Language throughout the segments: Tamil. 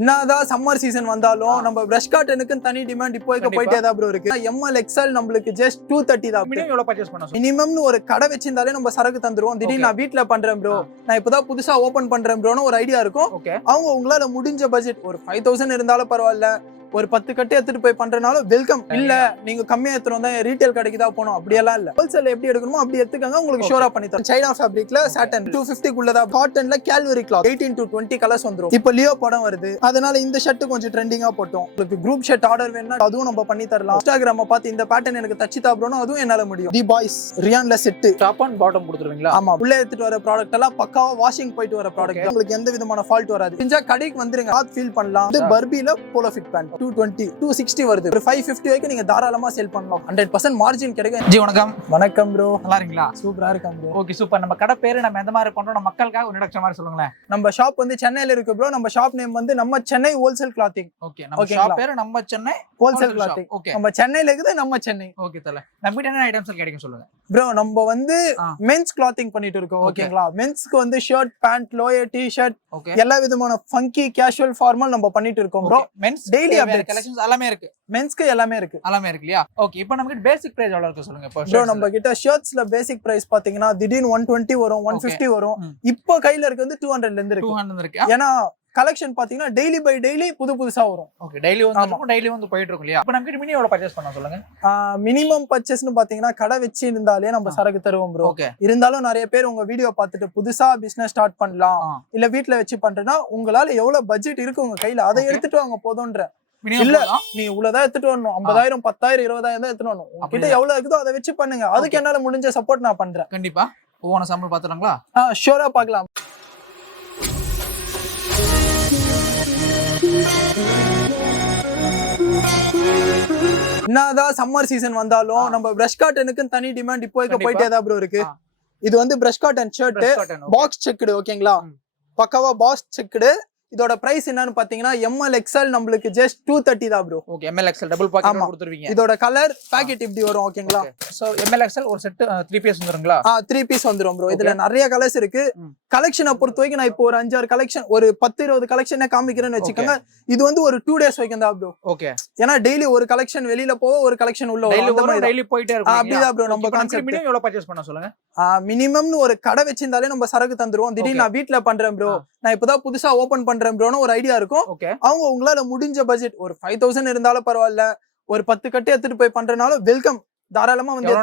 என்னதான் சம்மர் சீசன் வந்தாலும் நம்ம பிரஷ் காட்டனுக்கு தனி டிமாண்ட் இப்போ போயிட்டே தான் ப்ரோ இருக்கு. ML XL நம்மளுக்கு ஜஸ்ட் 230 தான். மினிமம் எவ்வளவு பர்சேஸ் பண்ண சொல்லுங்க. மினிமம்னு ஒரு கடை வச்சிருந்தாலே நம்ம சரக்கு தந்துருவோம். திடீர்னு நான் வீட்ல பண்றேன் ப்ரோ, நான் இப்பதான் புதுசா ஓபன் பண்றேன் ப்ரோன்னு ஒரு ஐடியா இருக்கும். அவங்க உங்களால முடிஞ்ச பட்ஜெட் ஒரு 5000 இருந்தாலும் பரவாயில்ல, ஒரு 10 கட்டு எடுத்துட்டு போய் பண்றதுனால வெல்கம். இல்ல நீங்க கம்மியா எடுத்துறோம் தான் ரீட்டைல் கடைக்கு தான் போனோம் அப்படியெல்லாம் இல்ல. ஹோல்சேல் எப்படி எடுக்கணுமோ அப்படி எடுத்துக்கங்க, உங்களுக்கு ஷோரா பண்ணி தரோம். சைனா ஃபேப்ரிக்ல சாட்டன் 250 குள்ளதா, காட்டன்ல கேல்வரி கிளாத் 18 to 20 கலர்ஸ் வந்துரும். இப்போ லியோ படம் வருது, அதனால இந்த ஷர்ட் கொஞ்சம் ட்ரெண்டிங்கா போட்டோம். உங்களுக்கு குரூப் ஷர்ட் ஆர்டர் வேணும்னா அதுவும் நம்ம பண்ணி தரலாம். இன்ஸ்டாகிராம பார்த்து இந்த பேட்டர்ன் எனக்கு தச்சு தாப்ரோனா அதுவும் என்னால முடியும். தி பாய்ஸ் ரியான்ல செட் டாப் அண்ட் பாட்டம் கொடுத்துருவீங்களா? ஆமா, உள்ள எடுத்துட்டு வர ப்ராடக்ட் எல்லாம் பக்காவா வாஷிங் போயிட்டு வர ப்ராடக்ட். உங்களுக்கு எந்த விதமான ஃபால்ட் வராது. கொஞ்சம் கடைக்கு வந்துருங்க, பாத் ஃபீல் பண்ணலாம். இது பர்பில போலோ ஃபிட் பேண்ட் 220 260 வருது. ஒரு 550 வரைக்கும் நீங்க தாராளமா சேல் பண்ணலாம். 100% மார்ஜின் கிடைக்கும். ஜி வணக்கம். வணக்கம் ப்ரோ, நல்லா இருக்கீங்களா? சூப்பரா இருக்கேன் ப்ரோ. Okay super. நம்ம கடை பேரு நம்ம எந்த மாதிரி பண்றோம், நம்ம மக்களுக்காக ஒரு இன்ட்ரோடக்ஷன் மாதிரி சொல்லுங்களேன். நம்ம ஷாப் வந்து சென்னையில இருக்கு ப்ரோ. நம்ம ஷாப் நேம் வந்து நம்ம சென்னை ஹோல்சேல் கிளாத்திங். ஓகே, நம்ம ஷாப் பேரு நம்ம சென்னை ஹோல்சேல் கிளாத்திங். ஓகே, நம்ம சென்னையில இருக்குது நம்ம சென்னை. ஓகே தல. நம்ம கிட்ட என்ன ஐட்டம்ஸ் கிடைக்கும் சொல்லுங்க. ப்ரோ நம்ம வந்து மென்ஸ் கிளாத்திங் பண்ணிட்டு இருக்கோம். ஓகேங்களா, மென்ஸ்க்கு வந்து ஷர்ட், பேண்ட், லோயர், டி-ஷர்ட், எல்லா விதமான ஃபங்கி, கேஷுவல், ஃபார்மல் நம்ம பண்ணிட்டு இருக்கோம் bro. Men's daily update collections எல்லாமே இருக்கு. மென்ஸ்க்கு எல்லாமே இருக்கு. எல்லாமே இருக்கு இல்லையா? ஓகே, இப்போ நமக்கு பேசிக் பிரைஸ் எவ்வளவு இருக்கு சொல்லுங்க. இப்போ ப்ரோ நம்ம கிட்ட ஷர்ட்ஸ்ல பேசிக் பிரைஸ் பாத்தீங்கன்னா திடீர்னு 120 வரும், 150 வரும். இப்போ கையில இருக்கு வந்து 200ல இருந்து இருக்கு. 200 இருக்கு. ஏன்னா கலெக்ஷன் பாத்தீங்கன்னா டெய்லி பை டெய்லி புதுசா வரும். ஓகே, டெய்லி வந்து போயிட்டு இருக்கும் இல்லையா? இப்போ நமக்கு மினிமம் எவ்வளவு பர்ச்சேஸ் பண்ண சொல்லுங்க. மினிமம் பர்ச்சேஸ்னு பாத்தீங்கன்னா கடை வச்சு இருந்தாலே நம்ம சரக்கு தருவோம் ப்ரோ. இருந்தாலும் நிறைய பேர் உங்க வீடியோ பார்த்துட்டு புதுசா பிசினஸ் ஸ்டார்ட் பண்ணலாம், இல்ல வீட்ல வச்சு பண்றேன்னா உங்களால எவ்வளவு பட்ஜெட் இருக்கு உங்க கையில அதை எடுத்துட்டு வாங்க போதும்ன்ற. இல்ல நீ இவ்வளவுதான் எடுத்துட்டு வரணும், 50,000 10,000 20,000 தான் எடுத்துட்டு வரணும். உங்ககிட்ட எவ்வளவு இருக்குதோ அதை வச்சு பண்ணுங்க. அதுக்கு என்னால முடிஞ்ச சப்போர்ட் நான் பண்றேன். கண்டிப்பா. ஒவ்வொரு சாம்பிள் பாத்துறாங்களா? ஷூரா பாக்கலாம். என்னதான் சம்மர் சீசன் வந்தாலும் நம்ம பிரஷ் காட்டனுக்கு தனி டிமாண்ட் இப்போ போயிட்டே தான் ப்ரோ இருக்கு. இது வந்து brush cotton shirt, box checked. ஓகேங்களா, பக்காவா பாக்ஸ் செக்குடு. இதோட பிரைஸ் என்னன்னு பாத்தீங்கன்னா ML XL நம்மளுக்கு ஜஸ்ட் 230 தான் bro. Okay, ML XL double pocket கொடுத்துருவீங்க. இதோட கலர் பாக்கெட் இப்படி வரும். ஓகேங்களா, சோ ML XL ஒரு செட் 3 பீஸ் வந்துருங்களா? 3 பீஸ் வந்துரும் ப்ரோ. இதுல நிறைய கலர்ஸ் இருக்கு. கலெக்ஷனை பொறுத்த வரைக்கும் நான் இப்போ ஒரு 5-6 கலெக்ஷன், ஒரு 10-20 கலெக்ஷனே காமிக்கிறேன்னு வச்சுக்கோங்க. இது வந்து ஒரு 2 days வரைக்கும் தான் ப்ரோ. ஓகே, ஏன்னா டெய்லி ஒரு கலெக்ஷன் வெளியில போக, ஒரு கலெக்ஷன் உள்ள வரும். டெய்லி போயிட்டே இருக்கும். அப்படிதான் ப்ரோ நம்ம கான்செப்ட். மினிமம் எவ்வளவு பர்ச்சேஸ் பண்ண சொல்லுங்க. மினிமம்னு ஒரு கடை வச்சிருந்தாலே நம்ம சரக்கு தந்துருவோம். திடீர்னு நான் வீட்ல பண்றேன் ப்ரோ, நான் இப்பதான் புதுசா ஓபன் பண்றேன் ப்ரோன்னு ஒரு ஐடியா இருக்கும். அவங்க உங்களால முடிஞ்ச பட்ஜெட் ஒரு 5000 இருந்தாலும் பரவாயில்ல, ஒரு 10 கட்டு எடுத்துட்டு போய் பண்றதுனால வெல்கம். தாராளமா வந்து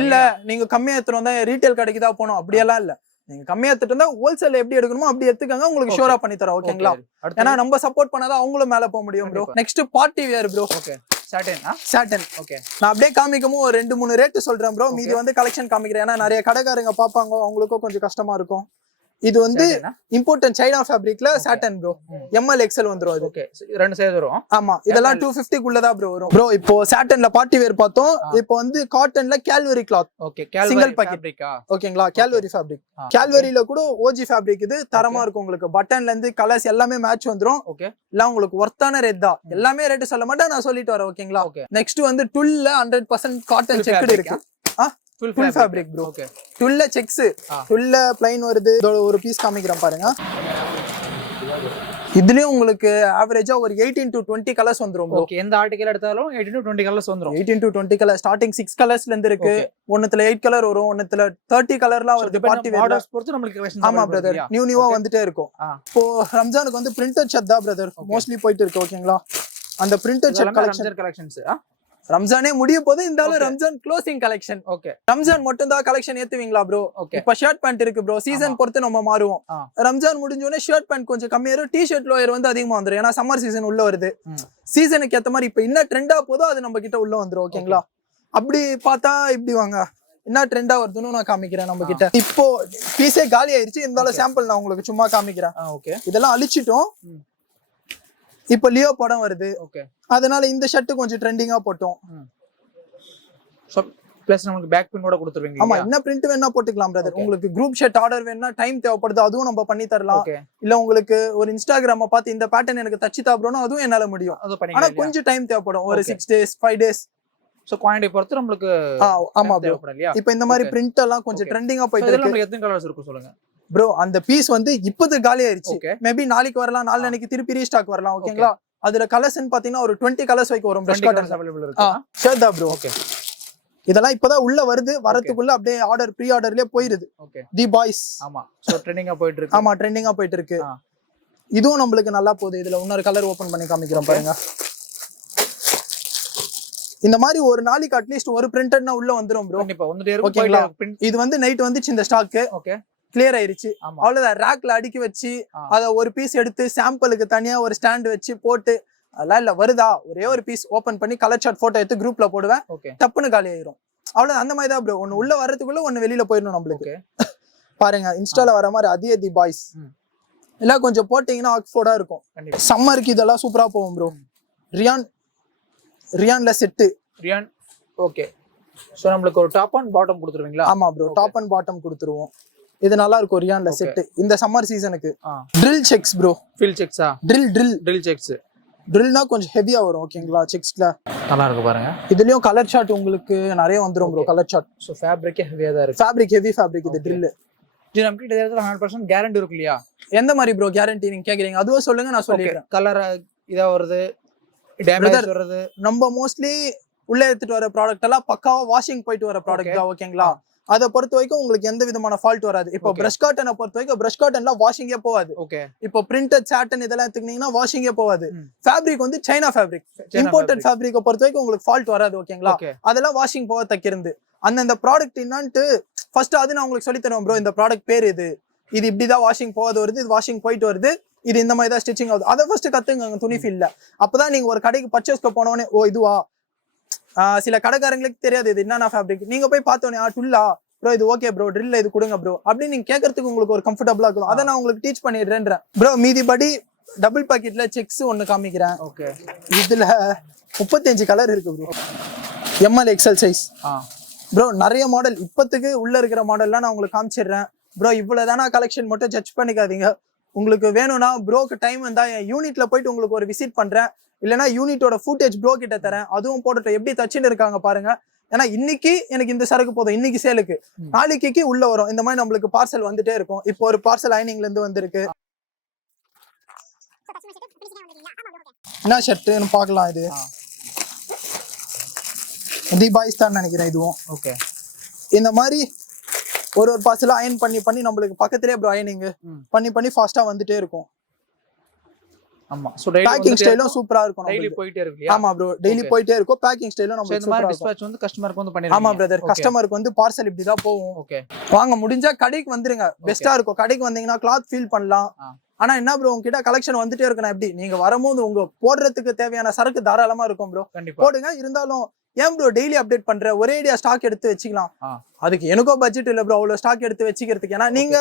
இல்ல நீங்க கம்மியா எடுத்துறோம் தான் ரீட்டைல் கடைக்கு தான் போனோம் அப்படியெல்லாம் இல்ல. நீங்க கம்மியா எடுத்துட்டு இருந்தா ஹோல்சேல் எப்படி எடுக்கணுமோ அப்படி எடுத்துக்கங்க, உங்களுக்கு ஷோரா பண்ணி தரோம். ஓகேங்களா, ஏன்னா நம்ம சப்போர்ட் பண்ணாதான் அவங்களும் மேல போக முடியும் bro. Next party wear bro. Okay, சாட்டன். ஓகே, நான் அப்படியே காமிக்கவும் ஒரு 2-3 ரேட் சொல்றேன் ப்ரோ. மீதி வந்து கலெக்ஷன் காமிக்கிறேன், ஏன்னா நிறைய கடைக்காரங்க பாப்பாங்க, அவங்களுக்கும் கொஞ்சம் கஷ்டமா இருக்கும். இது வந்து இம்போர்ட்டட் சைனா ஃபேப்ரிக்ல சாட்டன் ப்ரோ. ML XL வந்துரும். அது ஓகே, ரெண்டு சைஸ் வரும். ஆமா, இதெல்லாம் 250 குள்ளதா ப்ரோ வரும். ப்ரோ இப்போ சாட்டன்ல பார்ட்டி வேர் பார்த்தோம், இப்போ வந்து காட்டன்ல cavalry cloth. Okay, single pocket. ஓகேங்களா, கேல்வரி ஃபேப்ரிக். கேல்வரியில கூட OG ஃபேப்ரிக். இது தரமா இருக்கும். உங்களுக்கு பட்டன்ல இருந்து கலர்ஸ் எல்லாமே மேட்ச் வந்துரும். ஓகே, எல்லாம் உங்களுக்கு வர்த்தான ரேட் தான். எல்லாமே ரேட் சொல்ல மாட்டேன், நான் சொல்லிட்டு வரேன். ஓகேங்களா, நெக்ஸ்ட் வந்து டுல்ல 100% காட்டன் செக்குடு இருக்கு. full fabric bro. Okay, tulla checks, tulla plain வருது. இதோட ஒரு பீஸ் காமிக்கிறேன் பாருங்க. இதுலயும் உங்களுக்கு ஆவரேஜா ஒரு 18 to 20 கலர்ஸ் வந்துரும் bro. ஓகே, எந்த ஆர்டிகல் எடுத்தாலும் 18 to 20 கலர்ஸ் வந்துரும். 18 to 20 கலர் ஸ்டார்டிங் 6 கலர்ஸ்ல இருந்து இருக்கு. ஒண்ணுத்துல 8 கலர் வரும், ஒண்ணுத்துல 30 கலர்லாம் வருது. பார்ட்டி வேர் ஆர்டர்ஸ் பொறுத்து நமக்கு கலெக்ஷன். ஆமா பிரதர், நியூவா வந்துட்டே இருக்கும். இப்போ ரம்ஜானுக்கு வந்து பிரிண்டட் ஷர்ட் தான் பிரதர் மோஸ்ட்லி போயிட்டு இருக்கு. ஓகேங்களா, அந்த பிரிண்டட் ஷர்ட் கலெக்ஷன்ஸ் ரம்ஜானே முடிய போது இருந்தாலும் Ramzan closing collection. Okay, Ramzan மட்டும் தான் கலெக்ஷன் ஏத்துவீங்களா ப்ரோ? இப்ப ஷர்ட் பேண்ட் இருக்கு ப்ரோ, சீசன் பொறுத்து நம்ம மாறுவோம். ரம்ஜான் முடிஞ்சோடனே ஷர்ட் பேண்ட் கொஞ்சம் கம்மியாயிரும், டி-ஷர்ட் லோயர் வந்து அதிகமா வந்துரும். ஏன்னா சம்மர் சீசன் உள்ள வருது. சீசனுக்கு ஏத்த மாதிரி இப்ப என்ன ட்ரெண்டா போதோ அது நம்ம கிட்ட உள்ள வந்துரும். ஓகேங்களா, அப்படி பார்த்தா இப்படி வாங்க, என்ன ட்ரெண்டா வருதுன்னு நான் காமிக்கிறேன். நம்ம கிட்ட இப்போ பீஸே காலி ஆயிருச்சு, இருந்தாலும் சாம்பிள் நான் உங்களுக்கு சும்மா காமிக்கிறேன். ஓகே, இதெல்லாம் அழிச்சிட்டோம். இப்ப லியோ படம் வருது. ஓகே, அதனால இந்த ஷர்ட் கொஞ்சம் ட்ரெண்டிங்கா போட்டோம். சோ பிளஸ் நமக்கு பேக் பின் கூட கொடுத்துருவீங்க. ஆமா, என்ன பிரிண்ட் வேணா போட்டுக்கலாம் பிரதர். உங்களுக்கு குரூப் ஷர்ட் ஆர்டர் வேணா டைம் தேவைப்படுது, அதுவும் நம்ம பண்ணி தரலாம். இல்ல உங்களுக்கு ஒரு இன்ஸ்டாகிராம பார்த்து இந்த பேட்டர்ன் எனக்கு தச்சு தாப்ரோனா அதுவும் என்னால முடியும். ஆனா கொஞ்சம் டைம் தேவைப்படும், ஒரு 6 days 5 days. சோ குவாண்டிட்டி பொறுத்து நமக்கு ஆமா ப்ரோ. இப்போ இந்த மாதிரி பிரிண்ட் எல்லாம் கொஞ்சம் ட்ரெண்டிங்கா போயிட்டு இருக்கு. நமக்கு எத்தனை கலர்ஸ் இருக்கு சொல்லுங்க. ப்ரோ அந்த பீஸ் வந்து இப்போது காலி ஆயிருச்சு. மேபி நாளைக்கு வரலாம், நாளைக்கு திருப்பி ரீஸ்டாக் வரலாம். ஓகேங்களா? அதுல கலர்ஸ்னு பாத்தீங்கன்னா ஒரு 20 கலர்ஸ் வரைக்கும் வரும். பிரஷ் காட்டன் அவைலபிள் இருக்கு. ஷர்ட் தான் ப்ரோ. ஓகே. இதெல்லாம் இப்பதான் உள்ள வருது. வரதுக்குள்ள அப்படியே ஆர்டர் ப்ரீ ஆர்டர்லயே போயிருது. ஓகே. தி பாய்ஸ். ஆமா. சோ ட்ரெண்டிங்கா போயிட்டு இருக்கு. ஆமா ட்ரெண்டிங்கா போயிட்டு இருக்கு. இதுவும் நம்மளுக்கு நல்லா போகுது. இதுல இன்னொரு கலர் ஓபன் பண்ணி காமிக்கிறேன் பாருங்க. இந்த மாதிரி ஒரு நாளைக்கு அட்லீஸ்ட் ஒரு பிரிண்டட்னா உள்ள வந்துரும் ப்ரோ. கண்டிப்பா வந்துட்டே இருக்கும். இது வந்து நைட் வந்துச்சு இந்த ஸ்டாக். ஓகே. கிளியர் ஆயிருச்சு. அவ்வளவுதான். ரேக்ல அடுக்கி வச்சு அத ஒரு பீஸ் எடுத்து சாம்பிளுக்கு தனியா ஒரு ஸ்டாண்ட் வச்சு போட்டு அதெல்லாம் இல்ல. வருதா ஒரே ஒரு பீஸ் ஓபன் பண்ணி கலர் சார்ட் போட்டோ எடுத்து குரூப்ல போடுவேன். டப்புன்னு காலி ஆயிரும். அவ்வளவு அந்த மாதிரி தான் ப்ரோ. ஒன்னு உள்ள வர்றதுக்குள்ள ஒன்னு வெளியில போயிடணும் நம்மளுக்கு. பாருங்க இன்ஸ்டால வர மாதிரி அதே தி பாய்ஸ் எல்லாம் கொஞ்சம் போட்டீங்கன்னா ஆக்ஸ்போர்டா இருக்கும். சம்மருக்கு இதெல்லாம் சூப்பரா போகும் ப்ரோ. ரியான்ல செட்டு. ரியான். ஓகே. சோ நம்மளுக்கு ஒரு டாப் அண்ட் பாட்டம் கொடுத்துருவீங்களா? ஆமா ப்ரோ. டாப் அண்ட் பாட்டம் கொடுத்துருவோம். இது நல்லா இருக்கும் ரியான்ல செட். இந்த சம்மர் சீசனுக்கு ட்ரில் செக்ஸ் ப்ரோ. ஃபில் செக்ஸா? Drill checks. ட்ரில்னா கொஞ்சம் ஹெவியா வரும். ஓகேங்களா? செக்ஸ்ல நல்லா இருக்கு பாருங்க. இதுலயும் கலர் சார்ட் உங்களுக்கு நிறைய வந்துரும் ப்ரோ. Colour chart. சோ ஃபேப்ரிக்கே ஹெவியா தான் இருக்கு. ஃபேப்ரிக் ஹெவி ஃபேப்ரிக் இது ட்ரில். இது நமக்கு கிட்ட 100% கேரண்டி இருக்கு இல்லையா? எந்த மாதிரி ப்ரோ கேரண்டி நீங்க கேக்குறீங்க? அதுவும் சொல்லுங்க நான் சொல்லிடுறேன். கலர் இதா வருது, டேமேஜ் வருது. நம்ம மோஸ்ட்லி உள்ள எடுத்துட்டு வர ப்ராடக்ட் எல்லாம் பக்காவா வாஷிங் போயிட்டு வர ப்ராடக்ட் தான். ஓகேங்களா? அதை பொறுத்த வரைக்கும் உங்களுக்கு எந்த விதமான ஃபால்ட் வராது. இப்போ பிரஷ் காட்டனை பொறுத்த வரைக்கும் பிரஷ் காட்டன்ல வாஷிங்கே போவாது. இப்போ பிரிண்டட் சாட்டன் இதெல்லாம் எடுத்துக்கிட்டீங்கன்னா வாஷிங்கே போவாது. ஃபேப்ரிக் வந்து சைனா ஃபேப்ரிக், இம்போர்ட்டட் ஃபேப்ரிக்கை பொறுத்த வரைக்கும் உங்களுக்கு ஃபால்ட் வராது. ஓகேங்களா? அதெல்லாம் வாஷிங் போக தைக்கிறது. அந்த ப்ராடக்ட் என்னன்ட்டு ஃபர்ஸ்ட் அது நான் உங்களுக்கு சொல்லி தருவேன் ப்ரோ. இந்த ப்ராடக்ட் பேர் இது இப்படிதான் வாஷிங் போகாது வருது, இது வாஷிங் போயிட்டு வருது, இது இந்த மாதிரி தான் ஸ்டிச்சிங் ஆகுது. அதை ஃபர்ஸ்ட் கத்துங்க துணி ஃபீல்ட்ல. அப்பதான் நீங்க ஒரு கடைக்கு பர்ச்சேஸ்க்கு போனோடனே ஓ இதுவா. சில கடைக்காரங்களுக்கு தெரியாது இது என்னன்னா ஃபேப்ரிக். நீங்க போய் பார்த்தோன்னே டுல்லா ப்ரோ இது ஓகே ப்ரோ, ட்ரில்ல இது கொடுங்க ப்ரோ அப்படின்னு நீங்க கேட்கறதுக்கு உங்களுக்கு ஒரு கம்ஃபர்டபுளா இருக்கும். அதை நான் உங்களுக்கு டீச் பண்ணிடுறேன் ப்ரோ. மீதிபடி டபுள் பாக்கெட்ல செக்ஸ் ஒன்னு காமிக்கிறேன். ஓகே. இதுல 35 கலர் இருக்கு bro. M L XL size bro. நிறைய மாடல் இப்பத்துக்கு உள்ள இருக்கிற மாடல்லாம் நான் உங்களுக்கு காமிச்சிடுறேன் ப்ரோ. இவ்வளவுதானா கலெக்ஷன் மட்டும் ஜட்ஜ் பண்ணிக்காதீங்க. உங்களுக்கு வேணும்னா ப்ரோக்கு டைம் வந்தா என் யூனிட்ல போயிட்டு உங்களுக்கு ஒரு விசிட் பண்றேன். இல்லைன்னா யூனிட்டோட ஃபுட்டேஜ் ப்ரோ கிட்ட தரேன். அதுவும் போட்டுட்டு எப்படி தச்சுன்னு இருக்காங்க பாருங்க. ஏன்னா இன்னைக்கு எனக்கு இந்த சரக்கு போதும், இன்னைக்கு சேலுக்கு, நாளைக்கு உள்ள வரும். இந்த மாதிரி நம்மளுக்கு பார்சல் வந்துட்டே இருக்கும். இப்போ ஒரு பார்சல் ஐனிங்ல இருந்து வந்திருக்கு. என்ன ஷர்ட்னு பார்க்கலாம். இது தி பாய்ஸ் தான் நினைக்கிறேன் இதுவும். ஓகே. இந்த மாதிரி ஒரு பார்சல் அயன் பண்ணி நம்மளுக்கு பக்கத்திலே ப்ரோ அயனிங் பண்ணி ஃபாஸ்டா வந்துட்டே இருக்கும். ஆமா. சோ பேக்கிங் ஸ்டைலும் சூப்பரா இருக்கும். டெய்லி போயிட்டே இருக்கு. ஆமா ப்ரோ. டெய்லி போயிட்டே இருக்கும். பேக்கிங் ஸ்டைலும் நம்ம இந்த மாதிரி டிஸ்பாட்ச் வந்து கஸ்டமருக்கு வந்து பண்ணிருக்கோம். ஆமா பிரதர். கஸ்டமருக்கு வந்து பார்சல் இப்படி தான் போகும். ஓகே. வாங்க முடிஞ்சா கடைக்கு வந்துருங்க. பெஸ்டா இருக்கும். கடைக்கு வந்தீங்கன்னா கிளாத் ஃபீல் பண்ணலாம். ஆனா என்ன ப்ரோ உங்ககிட்ட கலெக்ஷன் வந்துட்டே இருக்கணும். எப்படி நீங்க வரும்போது உங்க போடுறதுக்கு தேவையான சரக்கு தாராளமா இருக்கும் ப்ரோ. போடுங்க. இருந்தாலும் ஏன் ப்ரோ டெய்லி அப்டேட் பண்ற? ஒரே ஐடியா ஸ்டாக் எடுத்து வச்சுக்கலாம். அதுக்கு எனக்கோ பட்ஜெட் இல்ல ப்ரோ அவ்வளவு ஸ்டாக் எடுத்து வச்சுக்கிறதுக்கு. ஏன்னா நீங்க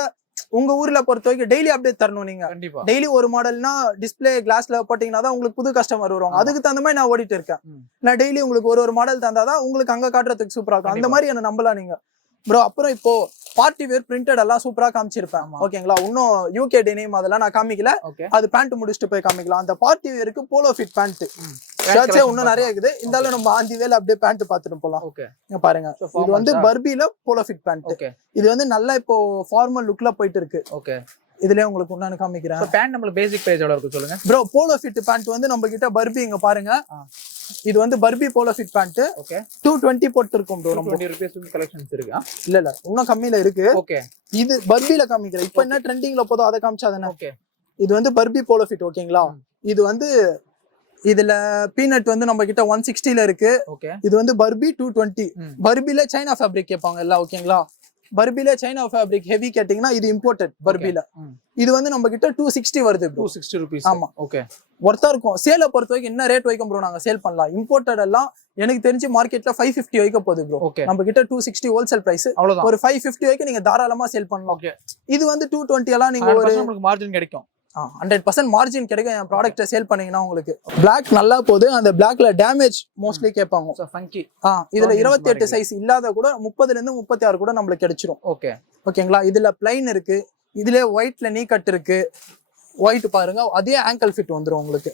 உங்க ஊர்ல பொறுத்த வரைக்கும் டெய்லி அப்டேட் தரணும். நீங்க டெய்லி ஒரு மாடல்னா டிஸ்பிளே கிளாஸ்ல போட்டீங்கன்னா தான் உங்களுக்கு புது கஸ்டமர் வருவாங்க. அதுக்கு தகுந்த மாதிரி நான் ஓடிட்டு இருக்கேன். நான் டெய்லி உங்களுக்கு ஒரு மாடல் தந்தாதான் உங்களுக்கு அங்க காட்டுறதுக்கு சூப்பரா இருக்கும். அந்த மாதிரி என்ன நம்பலாம் நீங்க ப்ரோ. அப்புறம் இப்போ பார்ட்டி வேர் பிரிண்டட் எல்லாம் சூப்பரா காமிச்சிருப்பேன். ஓகேங்களா? இன்னும் யூகே டெனிம் அதெல்லாம் நான் காமிக்கல. அது பேண்ட் முடிச்சுட்டு போய் காமிக்கலாம். அந்த பார்ட்டி வேருக்கு போலோ ஃபிட் பேண்ட் ஷர்ட்ஸே இன்னும் நிறைய இருக்குது. இருந்தாலும் நம்ம ஆந்தி வேல அப்படியே பேண்ட் பாத்துட்டு போலாம். பாருங்க இது வந்து பர்பில போலோ ஃபிட் பேண்ட். இது வந்து நல்லா இப்போ ஃபார்மல் லுக்ல போயிட்டு இருக்கு. ஓகே. இதுலயே உங்களுக்கு ஒண்ணு காமிக்கிறேன். பேண்ட் நம்ம பேசிக் பிரைஸ் எவ்வளவு இருக்கு சொல்லுங்க ப்ரோ. போலோ ஃபிட் பேண்ட் வந்து நம்ம கிட்ட பர்பி இங்க பாருங்க. இது வந்து பர்பி போலோ ஃபிட் பேண்ட். ஓகே. 220 போட்டு இருக்கும் ப்ரோ. நம்ம 20 ரூபாய்க்கு கலெக்ஷன்ஸ் இருக்கு. இல்ல இன்னும் கம்மியில இருக்கு. ஓகே. இது பர்பில காமிக்கிறேன். இப்போ என்ன ட்ரெண்டிங்ல போதோ அதை காமிச்சாதானே. ஓகே. இது வந்து பர்பி போலோ ஃபிட். ஓகேங்களா? இது வந்து இதுல பீனட் வந்து நம்ம கிட்ட 160ல இருக்கு. இது வந்து பர்பி 220. பர்பில சைனா ஃபேப்ரிக் கேட்பாங்க எல்லாம். ஓகேங்களா? பர்பில சைனா ஃபேப்ரிக் ஹெவி கேட்டிங்கன்னா இது இம்போர்ட்டட் பர்பில. இது வந்து நம்ம கிட்ட 260 வருது. 260 ரூபீஸ். ஆமா. ஓகே. ஒர்த்தா இருக்கும். சேலை பொறுத்த வரைக்கும் என்ன ரேட் வைக்கும் ப்ரோ நாங்க சேல் பண்ணலாம். இம்போர்ட்டட் எல்லாம் எனக்கு தெரிஞ்சு மார்க்கெட்ல 550 வைக்க போகுது ப்ரோ. நம்ம கிட்ட 260 ஹோல்சேல் பிரைஸ். ஒரு 550 வைக்க நீங்க தாராளமா சேல் பண்ணலாம். இது வந்து 220 எல்லாம் நீங்க ஒரு மார்ஜின் கிடைக்கும். 100% மார்ஜின் கிடைக்கும். என் ப்ராடக்ட்டை சேல் பண்ணீங்கன்னா உங்களுக்கு பிளாக் நல்லா போகுது. அந்த பிளாக்ல டேமேஜ் மோஸ்ட்லி கேட்பாங்க. இதுல 28 சைஸ் இல்லாத கூட 30ல இருந்து 36 கூட நம்மளுக்கு கிடைச்சிரும். ஓகே. ஓகேங்களா? இதுல பிளைன் இருக்கு. இதுல ஒயிட்ல நீ கட் இருக்கு. ஒயிட் பாருங்க. அதே ஆங்கிள் ஃபிட் வந்துரும் உங்களுக்கு.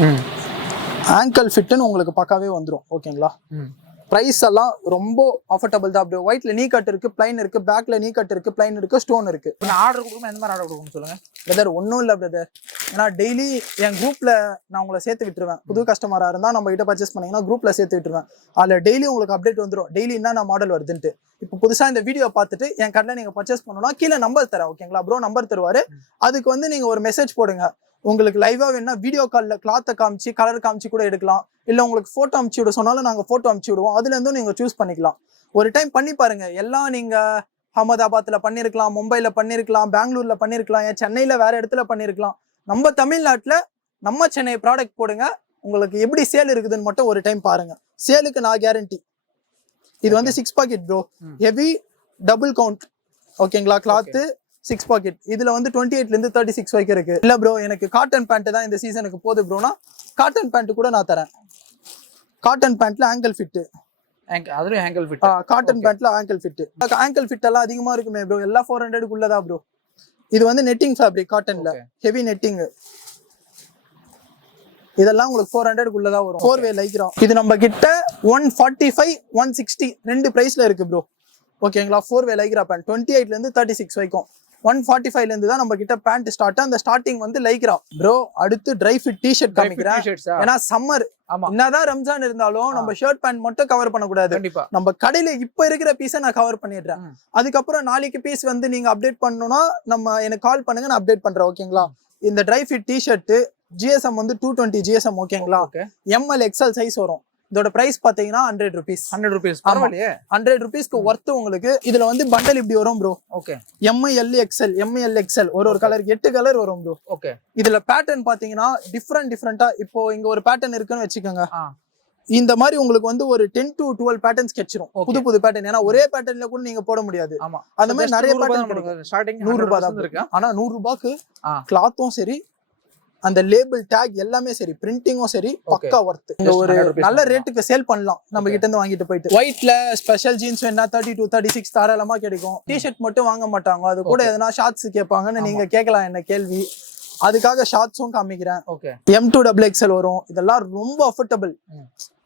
ஆங்கிள் ஃபிட்னு உங்களுக்கு பக்காவே வந்துரும். ஓகேங்களா? பிரைஸ் எல்லாம் ரொம்ப அஃபோர்டபுள் தான் ப்ரோ. ஒயிட்ல நீ கட் இருக்கு, பிளைன் இருக்கு, பேக்ல நீ கட் இருக்கு, பிளைன் இருக்கு, ஸ்டோன் இருக்கு. நான் ஆர்டர் கொடுக்கணும், எந்த மாதிரி ஆர்டர் கொடுக்கணும் சொல்லுங்க பிரதர். ஒன்றும் இல்லை பிரதர், ஏன்னா டெய்லி என் குரூப்ல நான் உங்களை சேர்த்து விட்டுருவேன். புது கஸ்டமரா இருந்தா நம்ம கிட்ட பர்ச்சேஸ் பண்ணீங்கன்னா குரூப்ல சேர்த்து விட்டுருவேன். அதுல டெய்லி உங்களுக்கு அப்டேட் வந்துடும், டெய்லி என்ன மாடல் வருதுன்ட்டு. இப்போ புதுசா இந்த வீடியோ பார்த்துட்டு என் கடையில் நீங்க பர்ச்சேஸ் பண்ணணும்னா கீழே நம்பர் தரேன், ஓகேங்களா ப்ரோ? நம்பர் தருவாரு, அதுக்கு வந்து நீங்க ஒரு மெசேஜ் போடுங்க. உங்களுக்கு லைவா வேணா வீடியோ கால்ல கிளாத்தை காமிச்சு கலர் காமிச்சு கூட எடுக்கலாம். இல்ல உங்களுக்கு போட்டோ அமுச்சு விட சொன்னாலும் நாங்க போட்டோ அமுச்சு விடுவோம். அதுல இருந்தும் நீங்க சூஸ் பண்ணிக்கலாம். ஒரு டைம் பண்ணி பாருங்க. எல்லாம் நீங்க அஹமதாபாத்ல பண்ணிருக்கலாம், மும்பைல பண்ணிருக்கலாம், பெங்களூர்ல பண்ணிருக்கலாம், சென்னையில வேற இடத்துல பண்ணிருக்கலாம். நம்ம தமிழ்நாட்டுல நம்ம சென்னை ப்ராடக்ட் போடுங்க. உங்களுக்கு எப்படி சேல் இருக்குதுன்னு மட்டும் ஒரு டைம் பாருங்க. சேலுக்கு நான் கேரண்டி. இது வந்து 6 pocket bro, heavy double count, ஓகேங்களா? Cloth 6 pocket. இதுல வந்து 28ல இருந்து 36 வரைக்கும் இருக்கு. இல்ல ப்ரோ எனக்கு காட்டன் பேண்ட் தான் இந்த சீசனுக்கு போகுது ப்ரோனா, காட்டன் பேண்ட் கூட நான் தரேன். காட்டன் பேண்ட்ல ஆங்கிள் ஃபிட், அதுலயும் ஆங்கிள் ஃபிட். காட்டன் பேண்ட்ல ஆங்கிள் ஃபிட். ஆங்கிள் ஃபிட் எல்லாம் அதிகமா இருக்குமே ப்ரோ, எல்லாம் 400 குள்ளதா ப்ரோ. இது வந்து நெட்டிங் ஃபேப்ரிக், காட்டன்ல ஹெவி நெட்டிங். இதெல்லாம் உங்களுக்கு 400 குள்ளதா வரும். 4-வே லைக்ரா. இது நம்ம கிட்ட 145 160 ரெண்டு பிரைஸ்ல இருக்கு ப்ரோ, ஓகேங்களா? 4-வே லைக்ரா பேண்ட் 28ல இருந்து 36 வரைக்கும். 145ல இருந்து தான் நம்ம கிட்ட பேண்ட் ஸ்டார்ட். அந்த ஸ்டார்டிங் வந்து லைக்ரா ப்ரோ. அடுத்து ட்ரை ஃபிட் டி-ஷர்ட் காமிக்கிறேன். ஏன்னா சம்மர், என்னதான் ரம்ஜான் இருந்தாலும் நம்ம ஷர்ட் பேண்ட் மட்டும் கவர் பண்ணக்கூடாது. நம்ம கடையில இப்ப இருக்கிற பீஸை நான் கவர் பண்ணிடுறேன். அதுக்கப்புறம் நாளைக்கு பீஸ் வந்து நீங்க அப்டேட் பண்ணணும்னா நம்ம எனக்கு கால் பண்ணுங்க, நான் அப்டேட் பண்றேன், ஓகேங்களா? இந்த ட்ரை ஃபிட் டி-ஷர்ட் ஜிஎஸ்எம் வந்து 220 ஜிஎஸ்எம், ஓகேங்களா? எம்எல் எக்ஸ்எல் சைஸ் வரும். இதோட பிரைஸ் பாத்தீங்கன்னா 100 ருபீஸ். 100 ருபீஸ், பரவாயில்லையே. 100 ருபீஸ்க்கு ஒர்த்து உங்களுக்கு. இதுல வந்து பண்டல் இப்படி வரும் bro. Okay. M L XL, M L XL, ஒரு கலருக்கு 8 கலர் வரும் ப்ரோ. ஓகே. இதுல பேட்டர்ன் பாத்தீங்கன்னா டிஃப்ரெண்டா, இப்போ இங்க ஒரு பேட்டர்ன் இருக்குன்னு வச்சுக்கோங்க. இந்த மாதிரி உங்களுக்கு வந்து ஒரு 10 to 12 பேட்டர்ன்ஸ் கிடைச்சிரும், புது பேட்டர்ன். ஏன்னா ஒரே பேட்டர்ன்ல கூட நீங்க போட முடியாது. அந்த மாதிரி நிறைய பேட்டர்ன். ஸ்டார்டிங் 100 ரூபாய் தான் இருக்கு. ஆனா 100 ரூபாய்க்கு கிளாத்தும் சரி, அந்த லேபிள் டேக் எல்லாமே சரி, பிரிண்டிங்கும் சரி, பக்கா ஒர்த். ஒரு நல்ல ரேட்டுக்கு சேல் பண்ணலாம் நம்ம கிட்ட இருந்து வாங்கிட்டு போயிட்டு. ஒயிட்ல ஸ்பெஷல் ஜீன்ஸ் வேணா 30 to 36 தாராளமா கிடைக்கும். டி-ஷர்ட் மட்டும் வாங்க மாட்டாங்க, அது கூட எதனா ஷார்ட்ஸ் கேட்பாங்கன்னு நீங்க கேட்கலாம் என்ன கேள்வி. அதுக்காக ஷார்ட்ஸும் காமிக்கிறேன். M2XXL வரும். இதெல்லாம் ரொம்ப அஃபோர்டபுள்.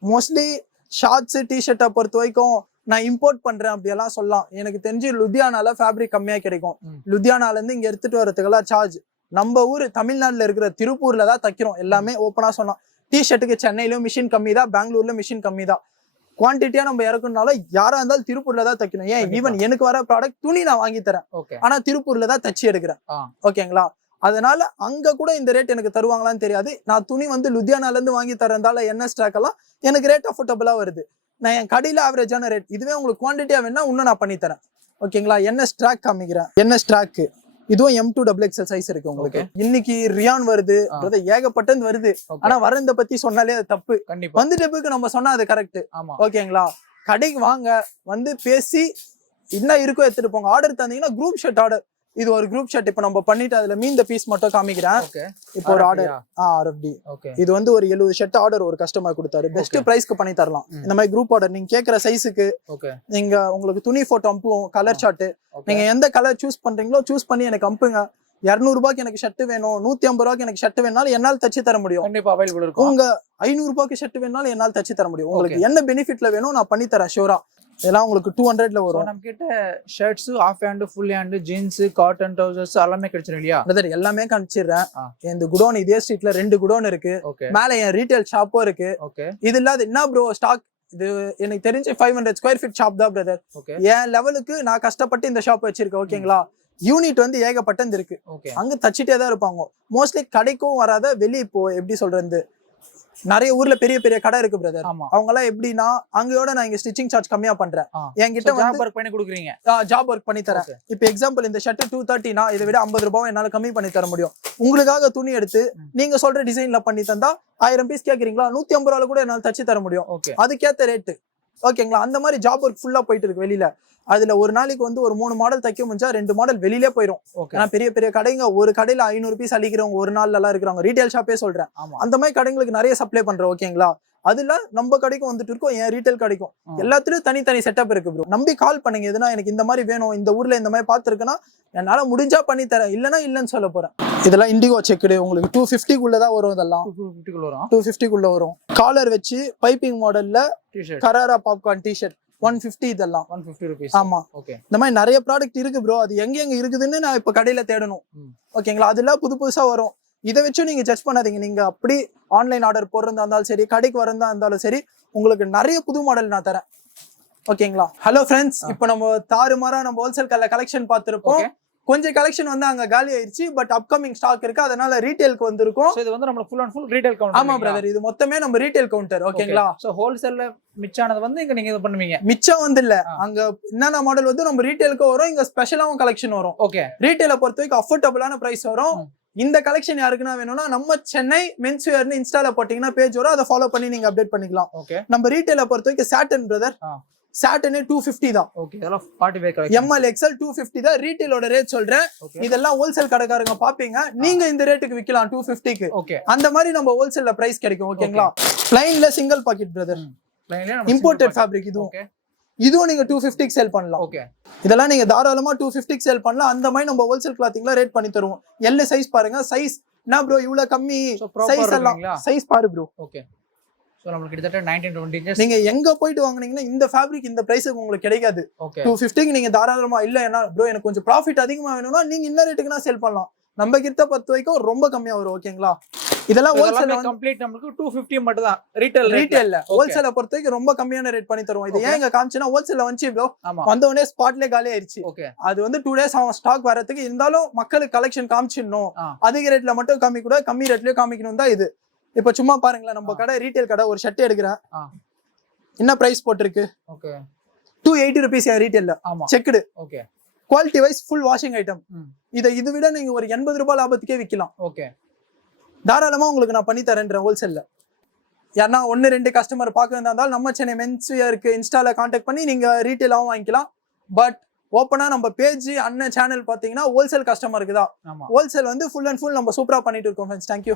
மோஸ்ட்லி ஷார்ட்ஸ் டி-ஷர்ட்டை பொறுத்த வரைக்கும் நான் இம்போர்ட் பண்றேன் அப்படியெல்லாம் சொல்லலாம். எனக்கு தெரிஞ்சு லுதியானால ஃபேப்ரிக் கம்மியா கிடைக்கும். லுதியானால இருந்து இங்க எடுத்துட்டு வரதுக்கெல்லாம் சார்ஜ். நம்ம ஊர் தமிழ்நாட்டுல இருக்கிற திருப்பூர்ல தான் தைக்கிறோம் எல்லாமே. ஓப்பனா சொன்னா டி-ஷர்ட்டுக்கு சென்னையிலும் மிஷின் கம்மி தான், பெங்களூர்ல மிஷின் கம்மி தான். குவான்டிட்டியா நம்ம இறக்கணும்னால யாரா இருந்தாலும் திருப்பூர்ல தான் தைக்கணும். ஏன் ஈவன் எனக்கு வர ப்ராடக்ட் துணி நான் வாங்கி தரேன், ஆனா திருப்பூர்ல தான் தச்சு எடுக்கிறேன், ஓகேங்களா? அதனால அங்க கூட இந்த ரேட் எனக்கு தருவாங்களான்னு தெரியாது. நான் துணி வந்து லுதியானால இருந்து வாங்கி தரதால என்ன ஸ்டாக் எல்லாம் எனக்கு ரேட் அஃபோர்டபுளா வருது. நான் என் கடையில ஆவரேஜான ரேட். இதுவே உங்களுக்கு குவான்டிட்டியா வேணா இன்னும் நான் பண்ணி தரேன், ஓகேங்களா? என்ன ஸ்டாக் காமிக்கிறேன். என்ன ஸ்டாக் இதுவும் M2XXL சைஸ் இருக்கு உங்களுக்கு. இன்னைக்கு ரியான் வருது, ஏகப்பட்டது வருது. ஆனா வரந்த பத்தி சொன்னாலே அது தப்பு. வந்துட்டு நம்ம சொன்னா அது கரெக்ட், ஓகேங்களா? கடைக்கு வாங்க, வந்து பேசி என்ன இருக்கோ எடுத்துட்டு போங்க. ஆர்டர் தந்தீங்கன்னா குரூப் ஷர்ட் ஆர்டர். இது ஒரு குரூப் ஷர்ட் இப்ப நம்ம பண்ணிட்டு அதுல மீந்த பீஸ் மட்டும் காமிக்கிறேன். இப்போ ஒரு ஆர்டர் RFD. இது வந்து ஒரு 70 ஷர்ட் ஆர்டர் ஒரு கஸ்டமர் கொடுத்தாரு. பெஸ்ட் பிரைஸ்க்கு பண்ணி தரலாம். இந்த மாதிரி குரூப் ஆர்டர் நீங்க கேக்குற சைஸுக்கு நீங்க உங்களுக்கு துணி போட்டோ அனுப்புவோம், கலர் சார்ட். நீங்க எந்த கலர் சூஸ் பண்றீங்களோ சூஸ் பண்ணி எனக்கு அனுப்புங்க. 200 ரூபாய்க்கு எனக்கு ஷர்ட் வேணும், 150 ரூபாய்க்கு எனக்கு ஷர்ட் வேணாலும் என்னால் தச்சு தர முடியும். கண்டிப்பா அவைலபிள் இருக்கும். உங்க 500 ரூபாய்க்கு ஷர்ட் வேணாலும் என்னால் தச்சு தர முடியும். உங்களுக்கு என்ன பெனிஃபிட்ல வேணும் நான் பண்ணி தரேன் ஷூரா. இதெல்லாம் உங்களுக்கு 200ல வரும். நம்ம கிட்ட shirts, half hand, full hand, jeans, cotton trousers எல்லாமே கிடைச்சிரும் இல்லையா? பிரதர் எல்லாமே காமிச்சிடுறேன். இந்த குடோன் இதே ஸ்ட்ரீட்ல 2 குடோன் இருக்கு. மேல என் ரீட்டைல் ஷாப்பும் இருக்கு. இது இல்லாத என்ன ப்ரோ ஸ்டாக், இது எனக்கு தெரிஞ்சு 500 ஸ்கொயர் ஃபீட் ஷாப் தான் பிரதர். என் லெவலுக்கு நான் கஷ்டப்பட்டு இந்த ஷாப் வச்சிருக்கேன், ஓகேங்களா? யூனிட் வந்து ஏகப்பட்டது இருக்கு. அங்க தச்சிட்டே தான் இருப்பாங்க. மோஸ்ட்லி கடைக்கும் வராத வெளியே. இப்போ எப்படி சொல்றது, நிறைய ஊர்ல பெரிய பெரிய கடை இருக்கு பிரதர். அவங்க எல்லாம் எப்படின்னா அங்கயோட நான் இங்க ஸ்டிச்சிங் சார்ஜ் கம்மியா பண்றேன். என்கிட்ட ஜாப் ஒர்க் பண்ணி கொடுக்குறீங்க. ஜாப் ஒர்க் பண்ணி தரேன். இப்போ எக்ஸாம்பிள் இந்த ஷர்ட் 230 நான் இதை விட 50 ரூபாய் என்னால கம்மி பண்ணி தர முடியும். உங்களுக்காக துணி எடுத்து நீங்க சொல்ற டிசைன்ல பண்ணி தந்தா 1000 பீஸ் கேக்குறீங்களா, 150 ரூபாய் கூட என்னால தச்சு தர முடியும். அதுக்கேத்த ரேட்டு, ஓகேங்களா? அந்த மாதிரி ஜாப் ஒர்க் ஃபுல்லா போயிட்டு இருக்கு வெளியில. அதுல ஒரு நாளைக்கு வந்து ஒரு 3 மாடல் தைக்க முடிஞ்சா 2 மாடல் வெளியிலே போயிடும். ஏன்னா பெரிய பெரிய கடைங்க ஒரு கடையில 500 பீஸ் அளிக்கிறவங்க ஒரு நாள்ல எல்லாம் இருக்கிறவங்க ரீட்டைல் ஷாப்பே சொல்றேன். அந்த மாதிரி கடைங்களுக்கு நிறைய சப்ளை பண்றோம். ஓகேங்களா? அதுல நம்ம கடைக்கும் வந்துட்டு இருக்கோம், என் ரீட்டைல் கடைக்கும் எல்லாத்துலயும் தனித்தனி செட்டப் இருக்கு ப்ரோ. நம்பி கால் பண்ணுங்க. எதுனா எனக்கு இந்த மாதிரி வேணும், இந்த ஊர்ல இந்த மாதிரி பாத்துருக்குன்னா என்னால முடிஞ்சா பண்ணி தரேன், இல்லன்னா இல்லன்னு சொல்ல போறேன். இதெல்லாம் இண்டிகோ செக்குடு உங்களுக்கு 250 வரும். இதெல்லாம் 250 வரும். காலர் வச்சு பைப்பிங் மாடல்ல கராரா பாப்கார்ன் டிஷர்ட் 150. இதெல்லாம் 150 rupees. ஆமா. இந்த மாதிரி நிறைய ப்ராடக்ட் இருக்கு ப்ரோ. அது எங்க இருக்குதுன்னு நான் இப்ப கடையில தேடணும். ஓகேங்களா? அதெல்லாம் புதுசா வரும். இதை வச்சு நீங்க ஜட்ஜ் பண்ணாதீங்க. நீங்க அப்படி ஆன்லைன் ஆர்டர் போடுறதா இருந்தாலும் சரி, கடைக்கு வரதா இருந்தாலும் சரி, உங்களுக்கு நிறைய புது மாடல் நான் தரேன். ஓகேங்களா? ஹலோ ஃப்ரெண்ட்ஸ், இப்போ நம்ம தாறுமாறா நம்ம ஹோல்சேல் கலெக்ஷன் பார்த்திருப்போம். கொஞ்சம் கலெக்ஷன் வந்து அங்க காலி ஆயிருச்சு. பட் அப்கமிங் ஸ்டாக் இருக்கு, அதனால ரீட்டைலுக்கு வந்திருக்கும். சோ இது வந்து நம்ம full and full retail counter. ஆமா பிரதர், இது மொத்தமே நம்ம ரீட்டைல் கவுண்டர். ஓகேங்களா? சோ ஹோல்சேல்ல மிச்சானது வந்து இங்க நீங்க இது பண்ணுவீங்க. மிச்சம் வந்து இல்ல, அங்க என்னென்ன மாடல் வந்து நம்ம ரீட்டைலுக்கு வரும், இங்க ஸ்பெஷலாவும் கலெக்ஷன் வரும். ஓகே. ரீட்டைல பொறுத்த வரைக்கும் அஃபோர்டபுளான பிரைஸ் வரும். இந்த கலெக்ஷன் யாருக்குன்னா வேணும்னா நம்ம சென்னை மென்ஸ் வேர்னு இன்ஸ்டால போட்டீங்கன்னா பேஜ் வரும், அதை ஃபாலோ பண்ணி நீங்க அப்டேட் பண்ணிக்கலாம். ஓகே. நம்ம ரீட்டைல பொறுத்த வரைக்கும் சாட்டன் பிரதர், சாட்டனே 250 தான். ஓகே. இதெல்லாம் 45 கலெக்ஷன். ML XL 250 தான் ரீட்டைலோட ரேட் சொல்றேன். இதெல்லாம் ஹோல்சேல் கடைக்காரங்க பாப்பீங்க, நீங்க இந்த ரேட்டுக்கு விக்கலாம் 250க்கு. ஓகே. அந்த மாதிரி நம்ம ஹோல்சேல்ல பிரைஸ் கிடைக்கும். ஓகேங்களா? ப்ளைன்ல single pocket brother, imported fabric. இதுவும் நீங்க 250க்கு சேல் பண்ணலாம். ஓகே. இதெல்லாம் நீங்க தாராளமா 250க்கு சேல் பண்ணலாம். அந்த மாதிரி நம்ம ஹோல்சேல் கிளாத்திங்ல ரேட் பண்ணி தருவோம். எல் சைஸ் பாருங்க. சைஸ் என்ன ப்ரோ இவ்வளவு கம்மி? சைஸ் எல்லாம் சைஸ் பாரு ப்ரோ. ஓகே. சோ நமக்கு கிட்டத்தட்ட 19-20 inches. நீங்க எங்க போயிட்டு வாங்குனீங்கன்னா இந்த ஃபேப்ரிக் இந்த பிரைஸ்க்கு உங்களுக்கு கிடைக்காது. 250க்கு நீங்க தாராளமா இல்ல. ஏன்னா ப்ரோ எனக்கு கொஞ்சம் ப்ராஃபிட் அதிகமா வேணும்னா நீங்க இந்த ரேட்டுக்கு நான் சேல் பண்ணலாம். நம்ம கிட்ட 10 வரைக்கும் ரொம்ப கம்மியா வரும். ஓகேங்களா? இதெல்லாம் ஹோல்சேல் கம்ப்ளீட் நமக்கு 250 மட்டும் தான். ரீட்டைல்ல ஹோல்சேல பொறுத்த வரைக்கும் ரொம்ப கம்மியான ரேட் பண்ணி தருவோம். இது ஏன் இங்க காமிச்சேன்னா ஹோல்சேல்ல வந்துச்சு ப்ரோ, வந்த உடனே ஸ்பாட்ல காலி ஆயிருச்சு. அது வந்து 2 days ஆகும் ஸ்டாக் வரதுக்கு. இருந்தாலும் மக்களுக்கு கலெக்ஷன் காமிச்சிடணும், அதிக ரேட்ல மட்டும் காமிக்க கூட, கம்மி ரேட்லயே காமிக்கணும் தான் இது. இப்ப சும்மா பாருங்களேன், நம்ம கடை ரீட்டைல் கடை. ஒரு ஷர்ட் எடுக்கிறேன், என்ன பிரைஸ் போட்டிருக்கு? 280 rupees ரீட்டைல்ல. செக்குடு. Okay. Quality wise full washing item. இது விட நீங்க ஒரு 80 ரூபாய் லாபத்துக்கே விற்கலாம். ஓகே. தாராளமா உங்களுக்கு நான் பண்ணி தரேன் ஹோல்சேல்ல. ஏன்னா 1-2 கஸ்டமர் பார்க்க இருந்தாலும் நம்ம சென்னை மென்ஸ் வேருக்கு இன்ஸ்டால கான்டாக்ட் பண்ணி நீங்க ரீட்டைலாவும் வாங்கிக்கலாம். பட் ஓப்பனா நம்ம பேஜ் அண்ணன் சேனல் பாத்தீங்கன்னா ஹோல்சேல் கஸ்டமருக்கு தான். ஹோல்சேல் வந்து ஃபுல் அண்ட் ஃபுல் நம்ம சூப்பரா பண்ணிட்டு இருக்கோம் ஃப்ரெண்ட்ஸ். தேங்க்யூ.